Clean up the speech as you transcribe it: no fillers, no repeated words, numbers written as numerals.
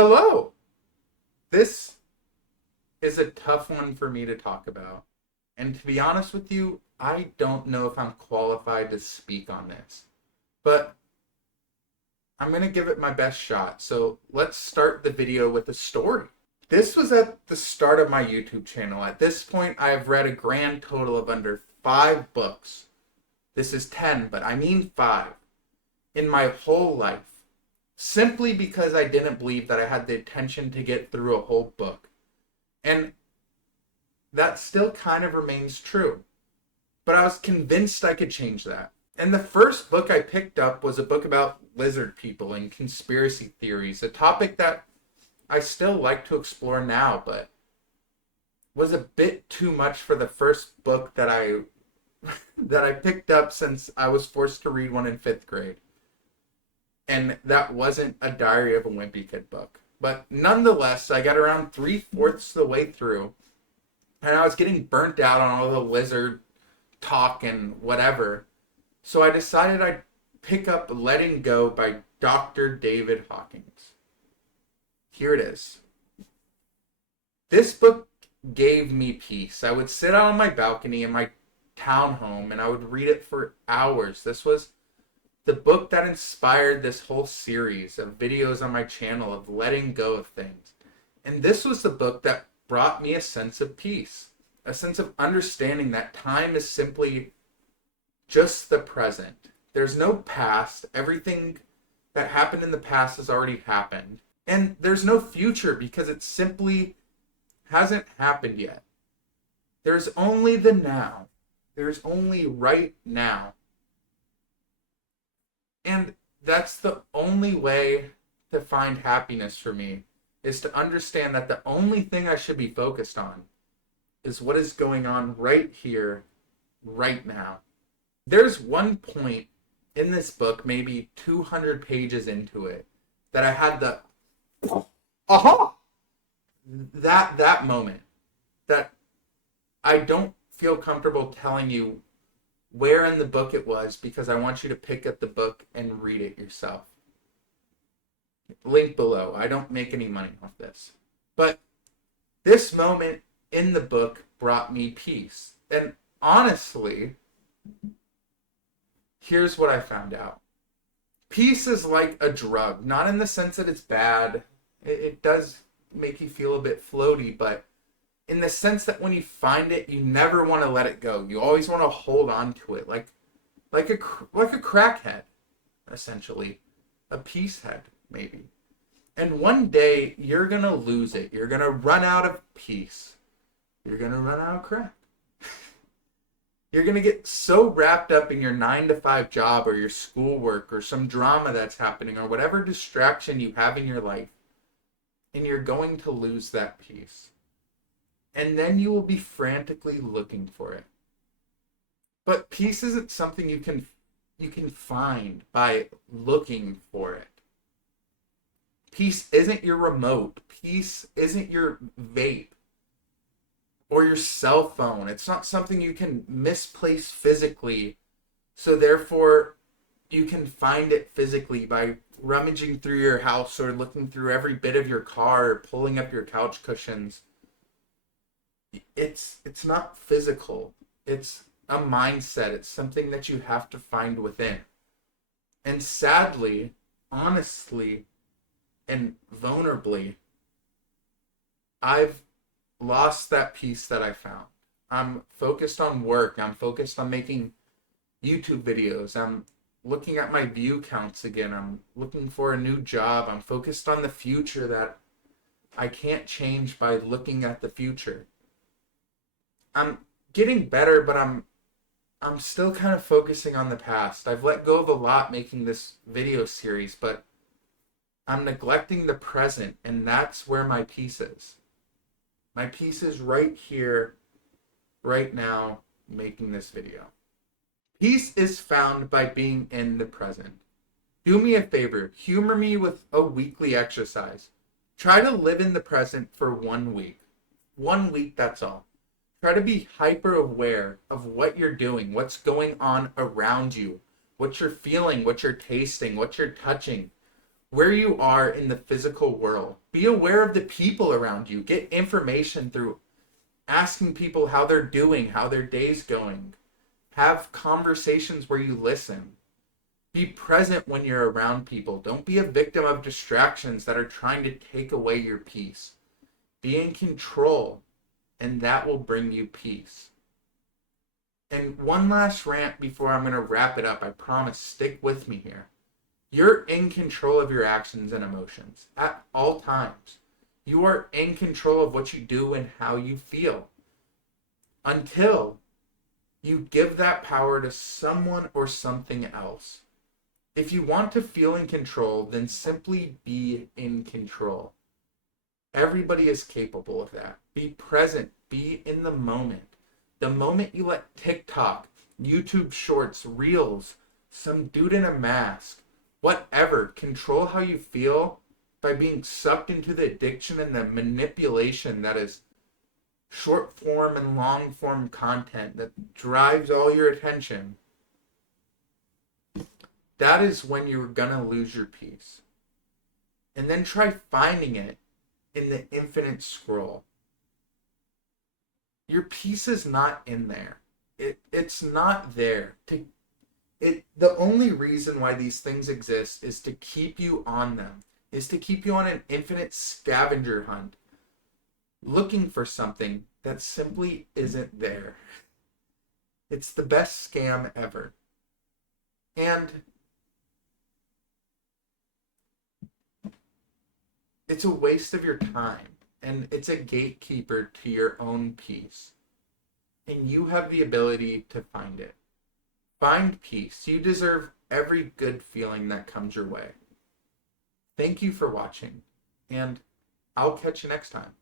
Hello! This is a tough one for me to talk about. And to be honest with you, I don't know if I'm qualified to speak on this. But I'm going to give it my best shot. So let's start the video with a story. This was at the start of my YouTube channel. At this point, I have read a grand total of under 5 books. This is 10, but I mean 5. In my whole life. Simply because I didn't believe that I had the attention to get through a whole book. And that still kind of remains true. But I was convinced I could change that. And the first book I picked up was a book about lizard people and conspiracy theories, a topic that I still like to explore now, but was a bit too much for the first book that I that I picked up since I was forced to read one in 5th grade. And that wasn't a Diary of a Wimpy Kid book. But nonetheless, I got around 3/4 the way through, and I was getting burnt out on all the lizard talk and whatever. So I decided I'd pick up Letting Go by Dr. David Hawkins. Here it is. This book gave me peace. I would sit out on my balcony in my townhome and I would read it for hours. This was the book that inspired this whole series of videos on my channel of letting go of things. And this was the book that brought me a sense of peace, a sense of understanding that time is simply just the present. There's no past. Everything that happened in the past has already happened. And there's no future because it simply hasn't happened yet. There's only the now. There's only right now. And that's the only way to find happiness for me, is to understand that the only thing I should be focused on is what is going on right here, right now. There's one point in this book, maybe 200 pages into it, that I had the aha! That moment that I don't feel comfortable telling you where in the book it was because I want you to pick up the book and read it yourself. Link below. I don't make any money off this. But this moment in the book brought me peace. And honestly, here's what I found out. Peace is like a drug. Not in the sense that it's bad. It does make you feel a bit floaty, but in the sense that when you find it, you never want to let it go. You always want to hold on to it, like a crackhead, essentially, a peace head, maybe. And one day you're gonna lose it. You're gonna run out of peace. You're gonna run out of crack. You're gonna get so wrapped up in your 9-to-5 job or your schoolwork or some drama that's happening or whatever distraction you have in your life, and you're going to lose that peace. And then you will be frantically looking for it. But peace isn't something you can find by looking for it. Peace isn't your remote. Peace isn't your vape or your cell phone. It's not something you can misplace physically. So therefore, you can find it physically by rummaging through your house or looking through every bit of your car or pulling up your couch cushions. It's not physical. It's a mindset. It's something that you have to find within. And sadly, honestly, and vulnerably, I've lost that peace that I found. I'm focused on work. I'm focused on making YouTube videos. I'm looking at my view counts again. I'm looking for a new job. I'm focused on the future that I can't change by looking at the future. I'm getting better, but I'm still kind of focusing on the past. I've let go of a lot making this video series, but I'm neglecting the present, and that's where my peace is. My peace is right here, right now, making this video. Peace is found by being in the present. Do me a favor, humor me with a weekly exercise. Try to live in the present for 1 week. 1 week, that's all. Try to be hyper aware of what you're doing, what's going on around you, what you're feeling, what you're tasting, what you're touching, where you are in the physical world. Be aware of the people around you. Get information through asking people how they're doing, how their day's going. Have conversations where you listen. Be present when you're around people. Don't be a victim of distractions that are trying to take away your peace. Be in control, and that will bring you peace. And one last rant before I'm going to wrap it up. I promise, stick with me here. You're in control of your actions and emotions at all times. You are in control of what you do and how you feel until you give that power to someone or something else. If you want to feel in control, then simply be in control. Everybody is capable of that. Be present. Be in the moment. The moment you let TikTok, YouTube Shorts, Reels, some dude in a mask, whatever, control how you feel by being sucked into the addiction and the manipulation that is short form and long form content that drives all your attention, that is when you're gonna lose your peace. And then try finding it in the infinite scroll. Your peace is not in there. It's not there. The only reason why these things exist is to keep you on them, is to keep you on an infinite scavenger hunt, looking for something that simply isn't there. It's the best scam ever. And it's a waste of your time. And it's a gatekeeper to your own peace. And you have the ability to find it. Find peace. You deserve every good feeling that comes your way. Thank you for watching, and I'll catch you next time.